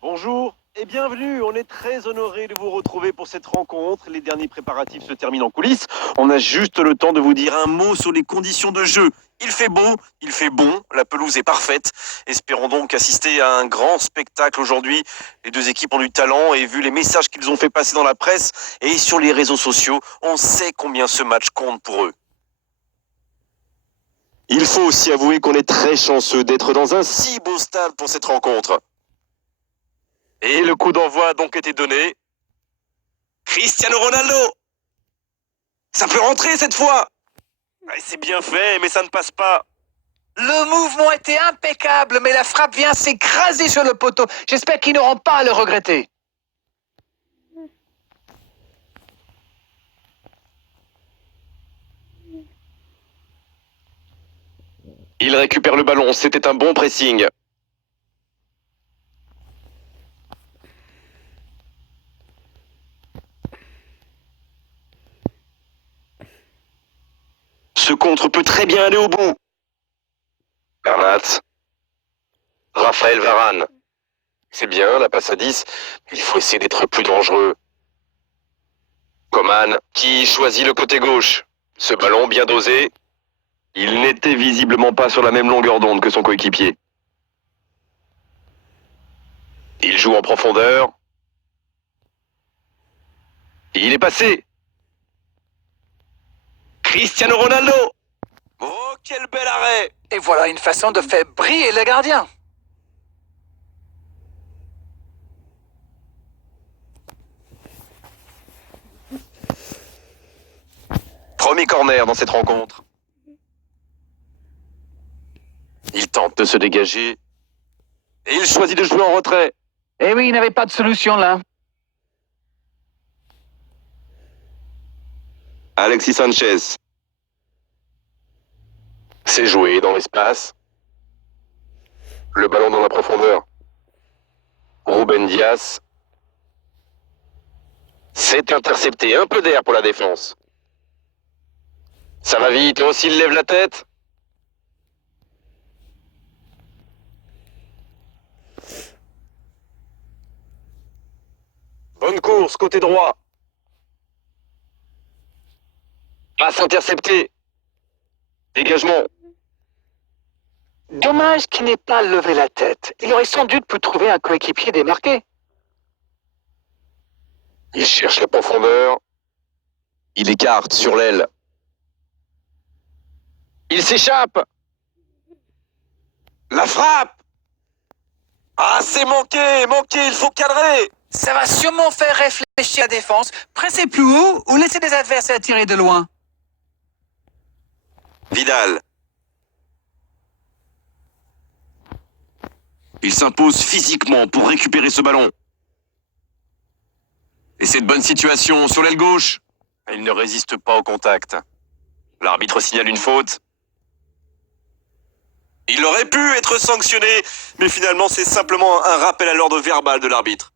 Bonjour et bienvenue, on est très honoré de vous retrouver pour cette rencontre. Les derniers préparatifs se terminent en coulisses. On a juste le temps de vous dire un mot sur les conditions de jeu. Il fait beau, il fait bon, la pelouse est parfaite. Espérons donc assister à un grand spectacle aujourd'hui. Les deux équipes ont du talent et vu les messages qu'ils ont fait passer dans la presse et sur les réseaux sociaux, on sait combien ce match compte pour eux. Il faut aussi avouer qu'on est très chanceux d'être dans un si beau stade pour cette rencontre. Et le coup d'envoi a donc été donné. Cristiano Ronaldo! Ça peut rentrer cette fois! C'est bien fait, mais ça ne passe pas. Le mouvement était impeccable, mais la frappe vient s'écraser sur le poteau. J'espère qu'ils n'auront pas à le regretter. Il récupère le ballon, c'était un bon pressing. Ce contre peut très bien aller au bout. Bernat. Raphaël Varane. C'est bien, la passe à 10, mais il faut essayer d'être plus dangereux. Coman, qui choisit le côté gauche. Ce ballon bien dosé. Il n'était visiblement pas sur la même longueur d'onde que son coéquipier. Il joue en profondeur. Il est passé. Cristiano Ronaldo. Oh, quel bel arrêt! Et voilà une façon de faire briller le gardien. Premier corner dans cette rencontre. Il tente de se dégager. Et il choisit de jouer en retrait. Eh oui, il n'avait pas de solution là. Alexis Sanchez. C'est joué dans l'espace. Le ballon dans la profondeur. Ruben Dias. C'est intercepté. Un peu d'air pour la défense. Ça va vite. Aussi, il lève la tête. Bonne course, côté droit. Passe interceptée. Dégagement. Dommage qu'il n'ait pas levé la tête. Il aurait sans doute pu trouver un coéquipier démarqué. Il cherche la profondeur. Il écarte sur l'aile. Il s'échappe. La frappe. Ah, c'est manqué, il faut cadrer. Ça va sûrement faire réfléchir la défense. Presser plus haut ou laisser des adversaires tirer de loin. Vidal. Il s'impose physiquement pour récupérer ce ballon. Et cette bonne situation sur l'aile gauche. Il ne résiste pas au contact. L'arbitre signale une faute. Il aurait pu être sanctionné, mais finalement c'est simplement un rappel à l'ordre verbal de l'arbitre.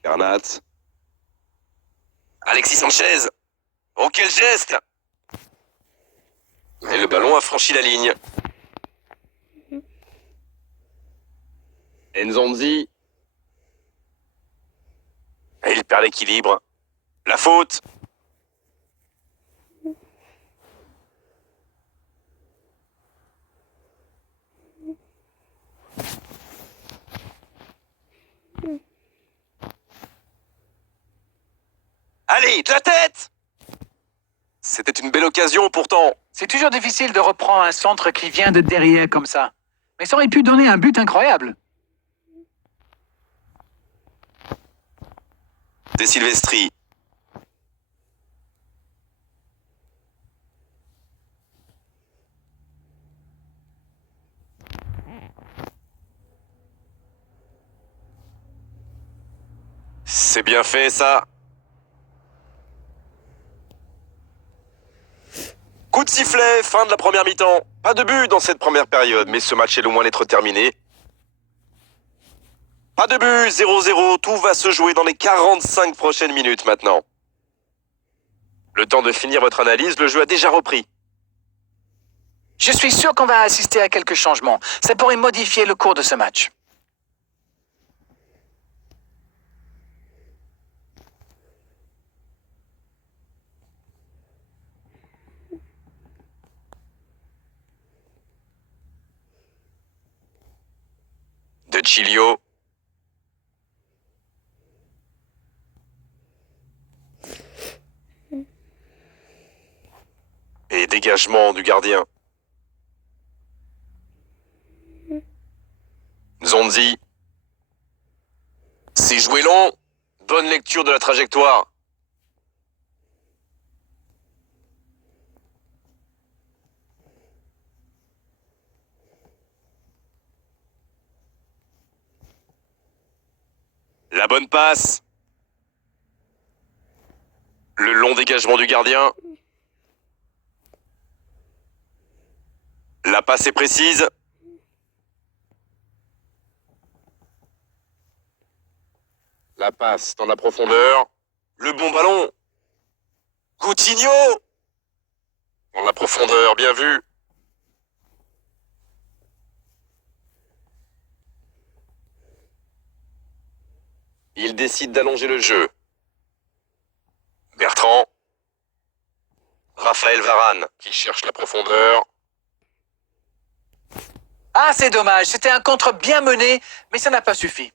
Bernat. Alexis Sanchez. Oh, quel geste! Et le ballon a franchi la ligne. Nzonzi. Et il perd l'équilibre. La faute. Allez, de la tête! C'était une belle occasion pourtant. C'est toujours difficile de reprendre un centre qui vient de derrière comme ça. Mais ça aurait pu donner un but incroyable. De Silvestri. C'est bien fait ça. de sifflet, fin de la première mi-temps. Pas de but dans cette première période, mais ce match est loin d'être terminé. Pas de but, 0-0, tout va se jouer dans les 45 prochaines minutes maintenant. Le temps de finir votre analyse, le jeu a déjà repris. Je suis sûr qu'on va assister à quelques changements. Ça pourrait modifier le cours de ce match. De Chilio. Et dégagement du gardien. Zonzi. C'est joué long. Bonne lecture de la trajectoire. La bonne passe. Le long dégagement du gardien. La passe est précise. La passe dans la profondeur. Le bon ballon. Coutinho. Dans la profondeur, bien vu. Il décide d'allonger le jeu. Bertrand. Raphaël Varane qui cherche la profondeur. Ah, c'est dommage. C'était un contre bien mené, mais ça n'a pas suffi.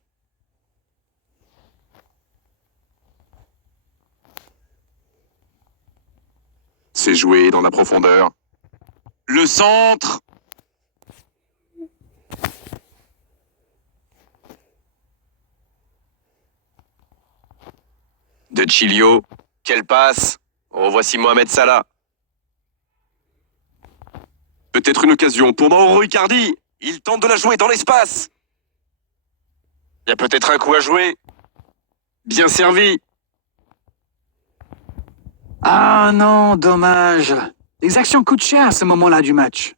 C'est joué dans la profondeur. Le centre. De Chilio. Quelle passe. Revoici Mohamed Salah. Peut-être une occasion pour Mauro Icardi. Il tente de la jouer dans l'espace. Il y a peut-être un coup à jouer. Bien servi. Ah non, dommage. Les actions coûtent cher à ce moment-là du match.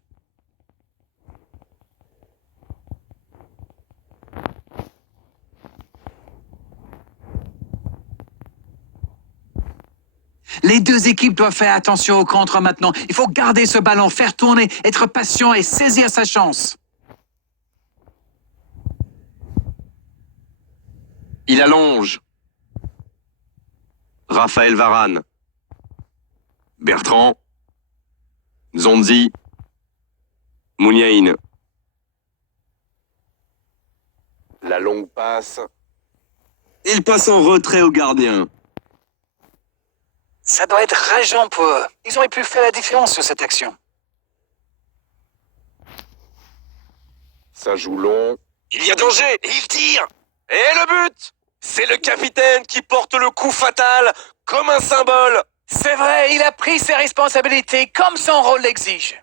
Les deux équipes doivent faire attention au contre maintenant. Il faut garder ce ballon, faire tourner, être patient et saisir sa chance. Il allonge. Raphaël Varane. Bertrand. Zonzi. Mouniaïn. La longue passe. Il passe en retrait au gardien. Ça doit être rageant pour eux. Ils auraient pu faire la différence sur cette action. Ça joue long. Il y a danger. Il tire. Et le but. C'est le capitaine qui porte le coup fatal comme un symbole. C'est vrai, il a pris ses responsabilités comme son rôle l'exige.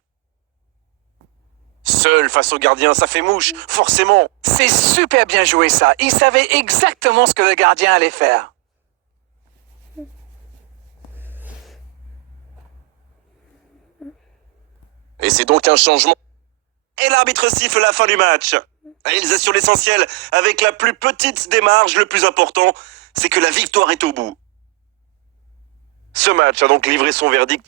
Seul face au gardien, ça fait mouche, forcément. C'est super bien joué ça. Il savait exactement ce que le gardien allait faire. Et c'est donc un changement. Et l'arbitre siffle la fin du match. Ils assurent l'essentiel avec la plus petite des marges. Le plus important, c'est que la victoire est au bout. Ce match a donc livré son verdict.